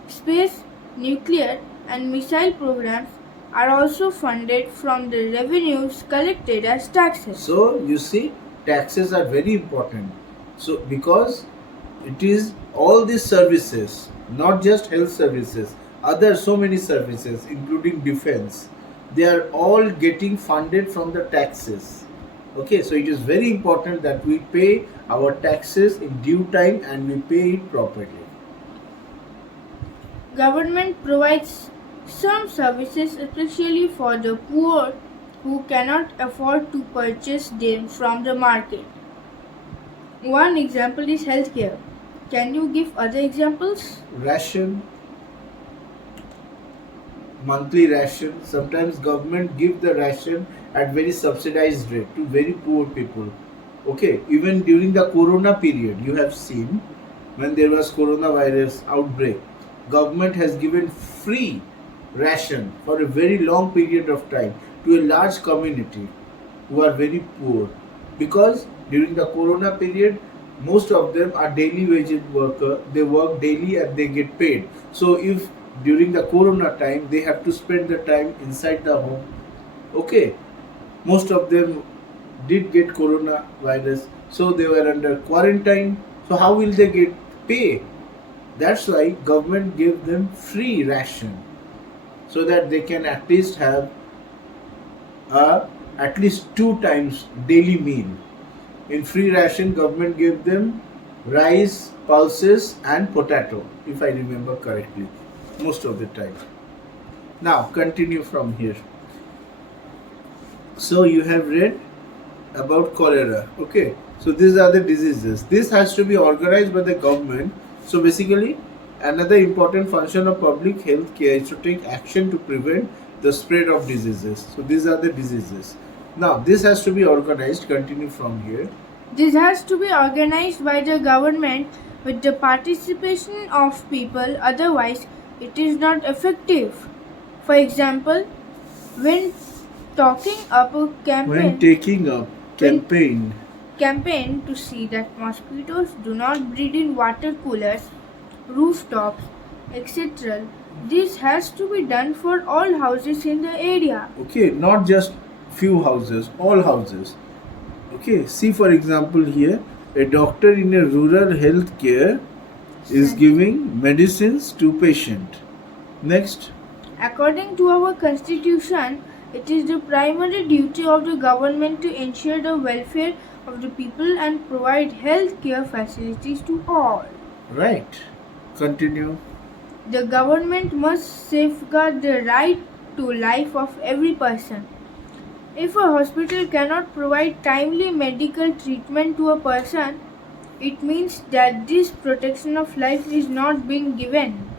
Space, nuclear, and missile programs are also funded from the revenues collected as taxes. So you see, taxes are very important. So because it is all these services, not just health services, other so many services, including defense, they are all getting funded from the taxes. Okay, so it is very important that we pay our taxes in due time and we pay it properly. Government provides some services especially for the poor who cannot afford to purchase them from the market. One example is healthcare. Can you give other examples? Ration, monthly ration. Sometimes government give the ration at very subsidized rate to very poor people. Okay, even during the corona period, you have seen when there was coronavirus outbreak, government has given free ration for a very long period of time to a large community who are very poor, because during the corona period most of them are daily wage worker, they work daily and they get paid. So if during the corona time they have to spend the time inside the home, okay, most of them did get coronavirus, so they were under quarantine, so how will they get pay? That's why government gave them free ration so that they can at least have at least 2 times daily meal. In free ration, government gave them rice, pulses and potato, if I remember correctly, most of the time. Now continue from here. So you have read about cholera. Okay, so these are the diseases. This has to be organized by the government. So basically, another important function of public health care is to take action to prevent the spread of diseases. So these are the diseases. Now this has to be organized. Continue from here. This has to be organized by the government with the participation of people, otherwise it is not effective. For example, when taking up a campaign to see that mosquitoes do not breed in water coolers, rooftops, etc. This has to be done for all houses in the area. Okay, not just few houses, all houses. Okay, see for example here, a doctor in a rural health care is giving medicines to patient. Next. According to our constitution, it is the primary duty of the government to ensure the welfare of the people and provide health care facilities to all. Right. Continue. The government must safeguard the right to life of every person. If a hospital cannot provide timely medical treatment to a person, it means that this protection of life is not being given.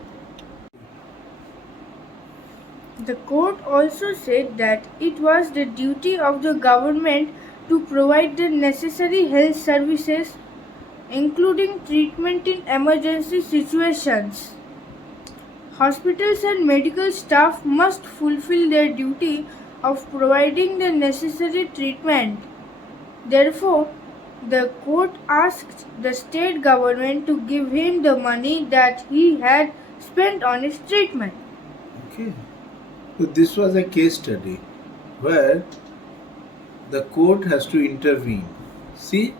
The court also said that it was the duty of the government to provide the necessary health services, including treatment in emergency situations. Hospitals and medical staff must fulfill their duty of providing the necessary treatment. Therefore, the court asked the state government to give him the money that he had spent on his treatment. Okay. So this was a case study where the court has to intervene. See,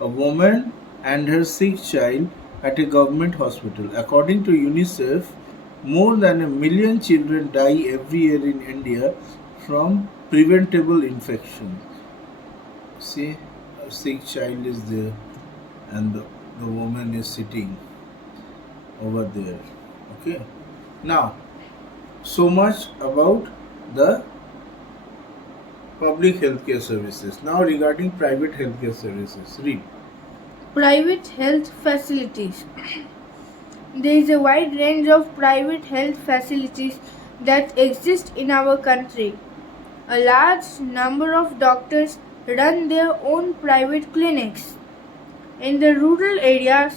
a woman and her sick child at a government hospital. According to UNICEF, more than 1 million children die every year in India from preventable infections. See, sick child is there, and the woman is sitting over there. Okay. Now, so much about the public healthcare services. Now, regarding private healthcare services, read. Private health facilities. There is a wide range of private health facilities that exist in our country. A large number of doctors run their own private clinics. In the rural areas,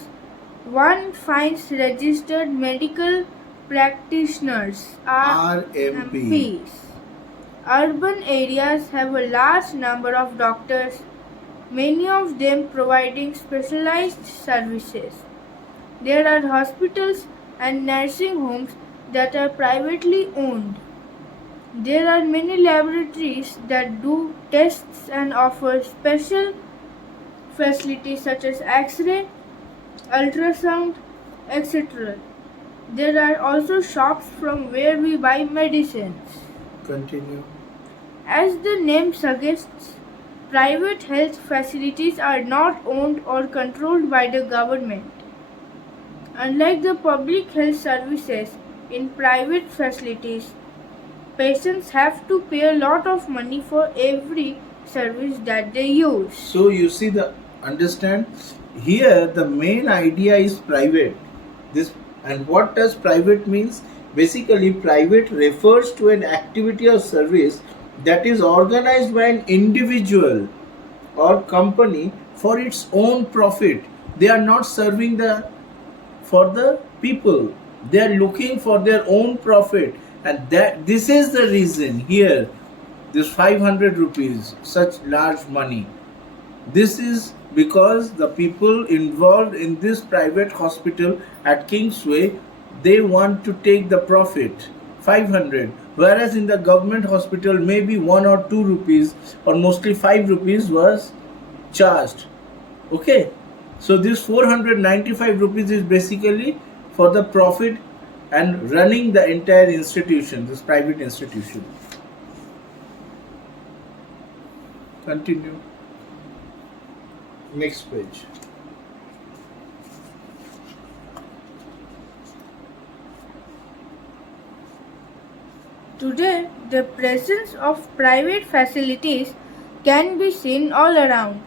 one finds registered medical practitioners RMP. RMPs. Urban areas have a large number of doctors, many of them providing specialized services. There are hospitals and nursing homes that are privately owned. There are many laboratories that do tests and offer special facilities such as X-ray, ultrasound, etc. There are also shops from where we buy medicines. Continue. As the name suggests, private health facilities are not owned or controlled by the government. Unlike the public health services in private facilities, patients have to pay a lot of money for every service that they use. So you see, the understand here the main idea is private. This, and what does private means? Basically, private refers to an activity or service that is organized by an individual or company for its own profit. They are not serving for the people. They are looking for their own profit, and that this is the reason here this 500 rupees, such large money. This is because the people involved in this private hospital at Kingsway, they want to take the profit 500, whereas in the government hospital maybe 1 or 2 rupees or mostly 5 rupees was charged. Okay, so this 495 rupees is basically for the profit and running the entire institution, this private institution. Continue. Next page. Today, the presence of private facilities can be seen all around.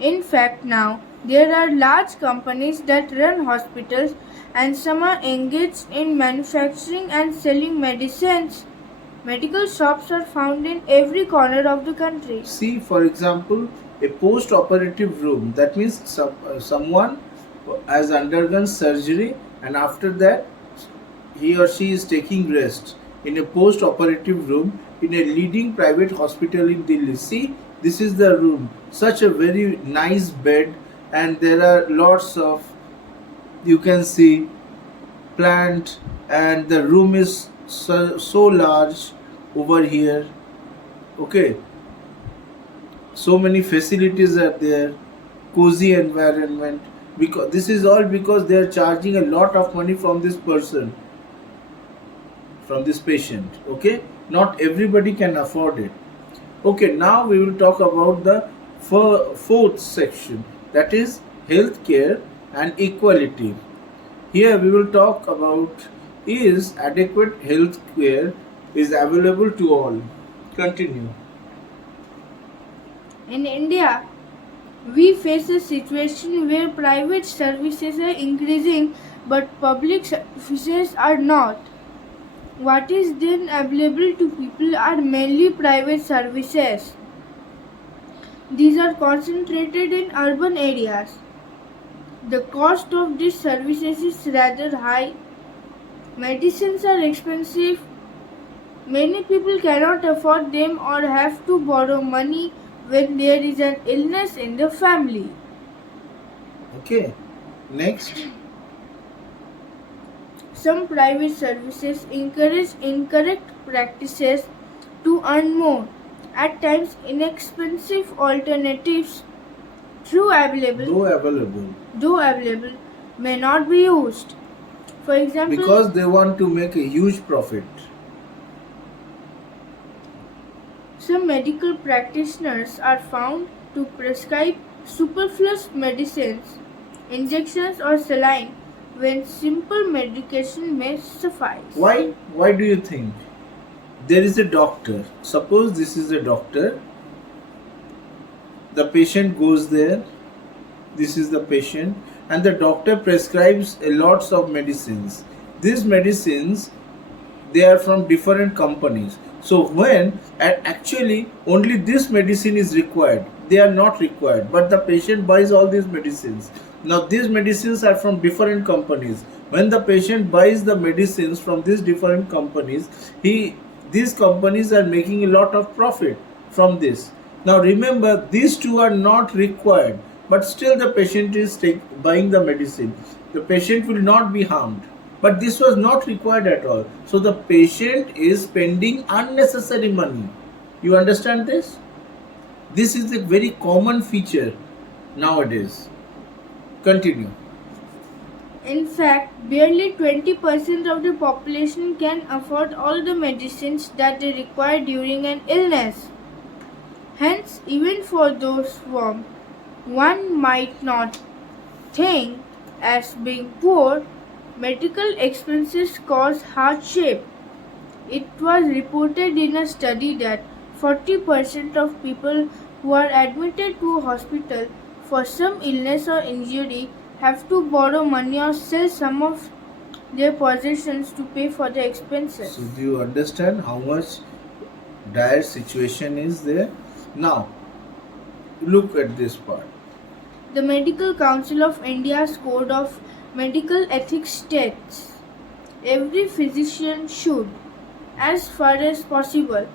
In fact, now there are large companies that run hospitals and some are engaged in manufacturing and selling medicines. Medical shops are found in every corner of the country. See, for example, a post-operative room. That means someone has undergone surgery, and after that, he or she is taking rest in a post-operative room in a leading private hospital in Delhi. See, this is the room. Such a very nice bed, and there are lots of, you can see, plant, and the room is so large over here. Okay, so many facilities are there, cozy environment, because this is all because they are charging a lot of money from this person, from this patient. Okay, not everybody can afford it. Okay, now we will talk about the fourth section, that is healthcare and equality. Here we will talk about, is adequate health care is available to all. Continue. In India, we face a situation where private services are increasing but public services are not. What is then available to people are mainly private services. These are concentrated in urban areas. The cost of these services is rather high. Medicines are expensive. Many people cannot afford them or have to borrow money when there is an illness in the family. Okay, next. Some private services encourage incorrect practices to earn more. At times, inexpensive alternatives, though available, may not be used. For example, Because they want to make a huge profit. some medical practitioners are found to prescribe superfluous medicines, injections, or saline when simple medication may suffice. Why? Why do you think? There is a doctor. Suppose this is a doctor. The patient goes there. This is the patient, and the doctor prescribes a lots of medicines. These medicines, they are from different companies. So when actually only this medicine is required, they are not required, but the patient buys all these medicines. Now these medicines are from different companies. When the patient buys the medicines from these different companies, these companies are making a lot of profit from this. Now remember, these two are not required, but still the patient is buying the medicine. The patient will not be harmed. But this was not required at all. So the patient is spending unnecessary money. You understand this? This is a very common feature nowadays. Continue. In fact, barely 20% of the population can afford all the medicines that they require during an illness. Hence, even for those whom one might not think as being poor, medical expenses cause hardship. It was reported in a study that 40% of people who are admitted to a hospital for some illness or injury have to borrow money or sell some of their possessions to pay for the expenses. So do you understand how much dire situation is there? Now, look at this part. The Medical Council of India's Code of Medical Ethics states, every physician should, as far as possible,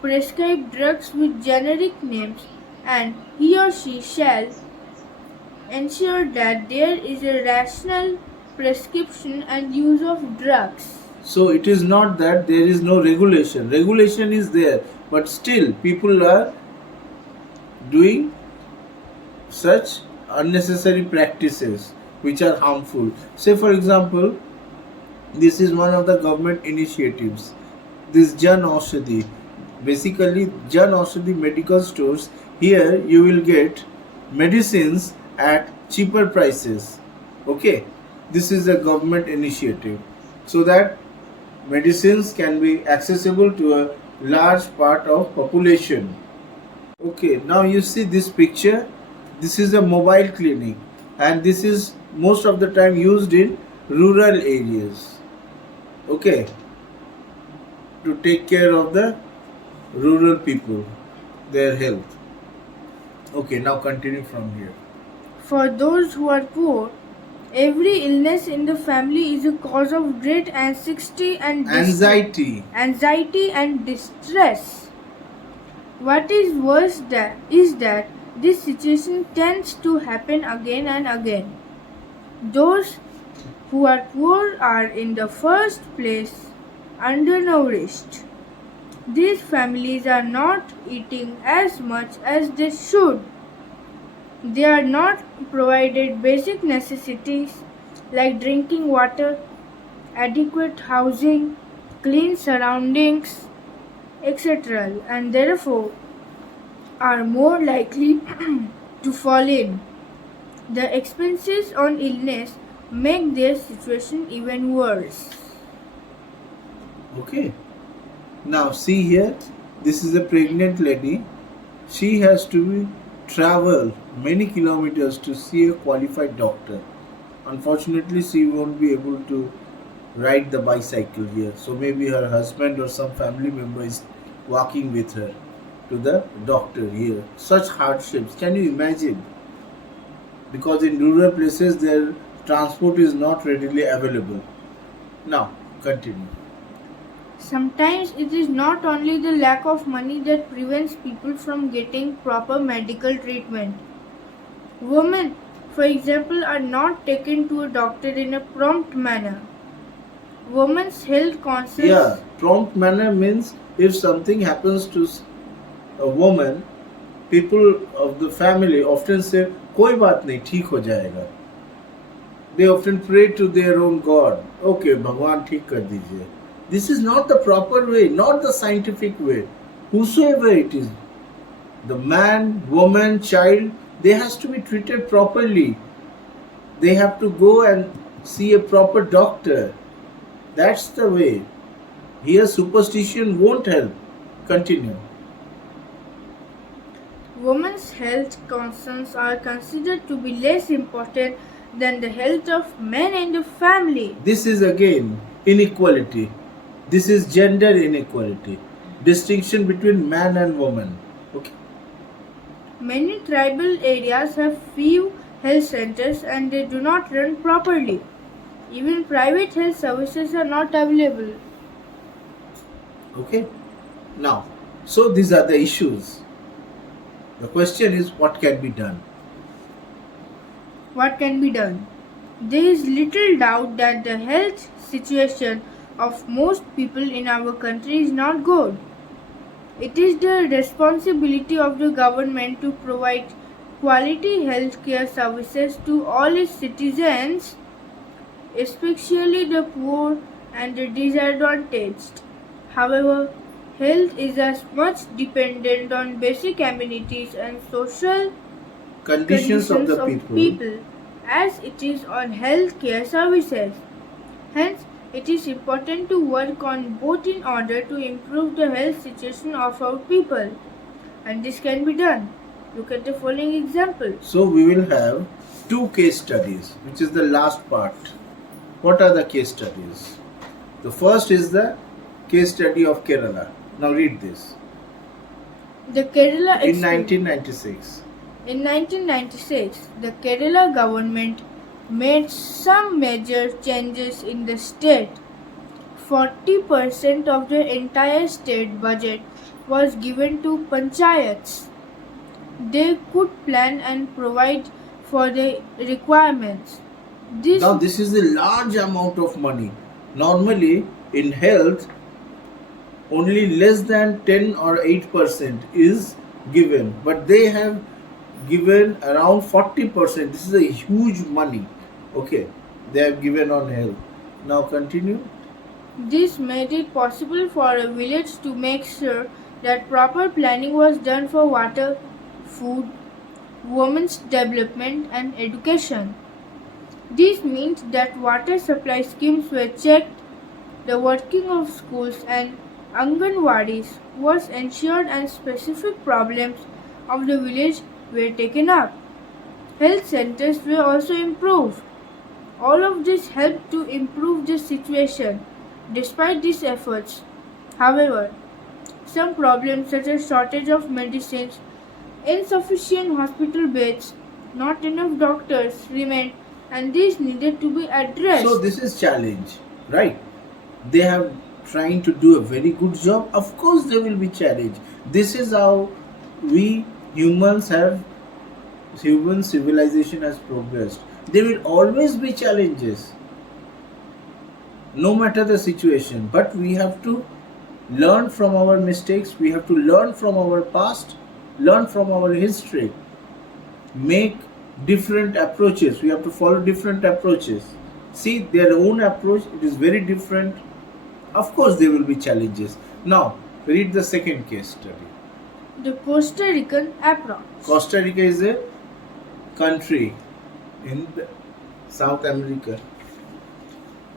prescribe drugs with generic names, and he or she shall ensure that there is a rational prescription and use of drugs. So it is not that there is no regulation. Regulation is there, but still people are doing such unnecessary practices which are harmful. Say for example, this is one of the government initiatives, this Jan Aushadhi. Basically, Jan Aushadhi medical stores, here you will get medicines at cheaper prices. Okay, this is a government initiative so that medicines can be accessible to a large part of population. Okay, now you see this picture. This is a mobile clinic, and this is most of the time used in rural areas. Okay, to take care of the rural people, their health. Okay, now continue from here. For those who are poor, every illness in the family is a cause of great anxiety and anxiety and distress. What is worse is that this situation tends to happen again and again. Those who are poor are in the first place undernourished. These families are not eating as much as they should. They are not provided basic necessities like drinking water, adequate housing, clean surroundings, etc., and therefore are more likely to fall in. The expenses on illness make their situation even worse. Okay, now see here, this is a pregnant lady. She has to travel many kilometers to see a qualified doctor. Unfortunately, she won't be able to ride the bicycle here, so maybe her husband or some family member is walking with her to the doctor here. Such hardships, can you imagine? Because in rural places their transport is not readily available. Now continue. Sometimes it is not only the lack of money that prevents people from getting proper medical treatment. Women, for example, are not taken to a doctor in a prompt manner. Women's health concerns. Yeah, prompt manner means if something happens to a woman, people of the family often say, "Koi baat nahi, theek ho jayega." They often pray to their own God. Okay, Bhagwan theek kar dijiye. This is not the proper way, not the scientific way. Whosoever it is, The man, woman, child, they has to be treated properly. They have to go and see a proper doctor. That's the way. Here superstition won't help. Continue. Women's health concerns are considered to be less important than the health of men and the family. This is again inequality. This is gender inequality. Distinction between man and woman. Okay. Many tribal areas have few health centers and they do not run properly. Even private health services are not available. Okay. Now, so these are the issues. The question is, what can be done? What can be done? There is little doubt that the health situation of most people in our country is not good. It is the responsibility of the government to provide quality health care services to all its citizens, especially the poor and the disadvantaged. However, health is as much dependent on basic amenities and social Conditions of the people as it is on health care services. Hence, it is important to work on both in order to improve the health situation of our people. And this can be done. Look at the following example. So we will have two case studies, which is the last part. What are the case studies? The first is the case study of Kerala. Now read this. The Kerala In 1996. In 1996, the Kerala government made some major changes in the state. 40% of the entire state budget was given to panchayats. They could plan and provide for the requirements. Now this is a large amount of money. Normally in health, only less than 10 or 8% is given, but they have given around 40%. This is a huge money. Okay, they have given on health. Now continue. This made it possible for a village to make sure that proper planning was done for water, food, women's development and education. This means that water supply schemes were checked, the working of schools and Anganwadis was ensured and specific problems of the village were taken up. Health centers were also improved. All of this helped to improve the situation. Despite these efforts, however, some problems such as shortage of medicines, insufficient hospital beds, not enough doctors remained and these needed to be addressed. So this is challenge, right? They have trying to do a very good job. Of course there will be challenge. This is how we human civilization has progressed. There will always be challenges, no matter the situation, but we have to learn from our mistakes. We have to learn from our past, learn from our history, make different approaches. We have to follow different approaches. See their own approach, it is very different. Of course there will be challenges. Now read the second case study. The Costa Rican approach. Costa Rica is a country in South America.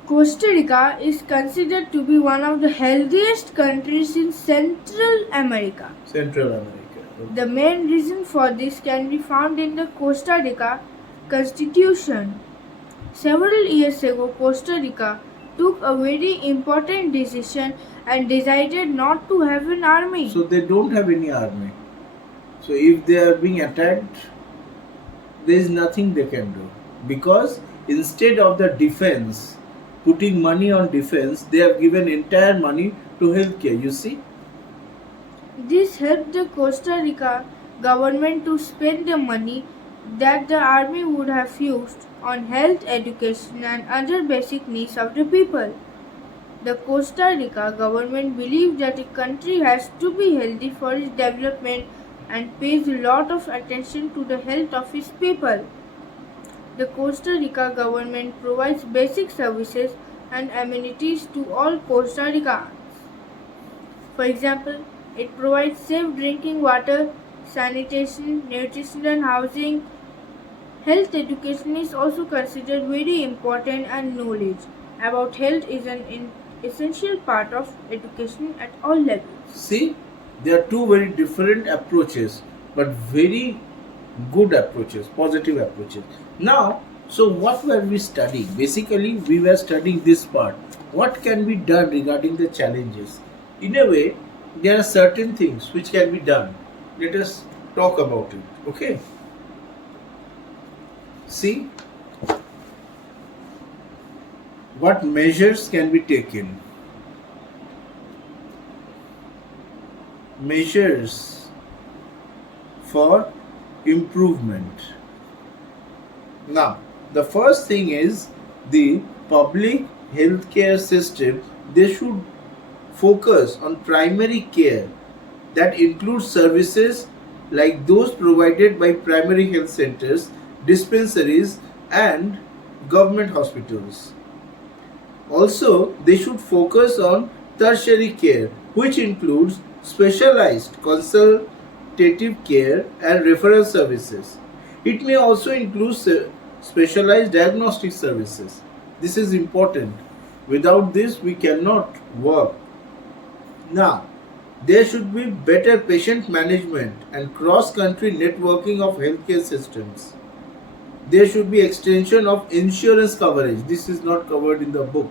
Costa Rica is considered to be one of the healthiest countries in Central America. Central America. Okay. The main reason for this can be found in the Costa Rica Constitution. Several years ago, Costa Rica took a very important decision and decided not to have an army. So they don't have any army. So if they are being attacked, there is nothing they can do. Because instead of the defense, putting money on defense, they have given entire money to healthcare. You see? This helped the Costa Rica government to spend the money that the army would have used on health, education and other basic needs of the people. The Costa Rica government believes that a country has to be healthy for its development and pays a lot of attention to the health of its people. The Costa Rica government provides basic services and amenities to all Costa Ricans. For example, it provides safe drinking water, sanitation, nutrition and housing. Health education is also considered very important, and knowledge about health is an essential part of education at all levels. See, there are two very different approaches, but very good approaches, positive approaches. Now, so what were we studying? Basically, we were studying this part. What can be done regarding the challenges? In a way, there are certain things which can be done. Let us talk about it. Okay? See, what measures can be taken? Measures for improvement. Now, the first thing is the public healthcare system. They should focus on primary care that includes services like those provided by primary health centers, dispensaries, and government hospitals. Also, they should focus on tertiary care, which includes specialized consultative care and referral services. It may also include specialized diagnostic services. This is important. Without this, we cannot work. Now, there should be better patient management and cross-country networking of healthcare systems. There should be extension of insurance coverage. This is not covered in the book.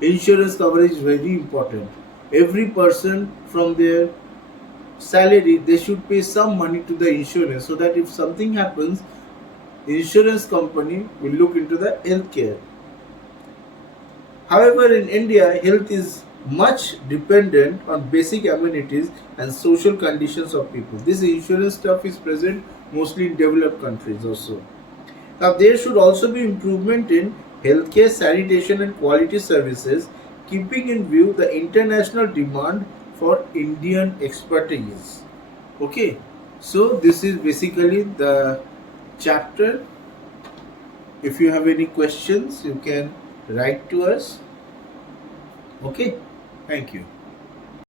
Insurance coverage is very important. Every person from their salary, they should pay some money to the insurance, so that if something happens, the insurance company will look into the healthcare. However, in India, health is much dependent on basic amenities and social conditions of people. This insurance stuff is present mostly in developed countries also. Now, there should also be improvement in healthcare, sanitation and quality services, keeping in view the international demand for Indian expertise. Okay, so this is basically the chapter. If you have any questions, you can write to us. Okay, thank you.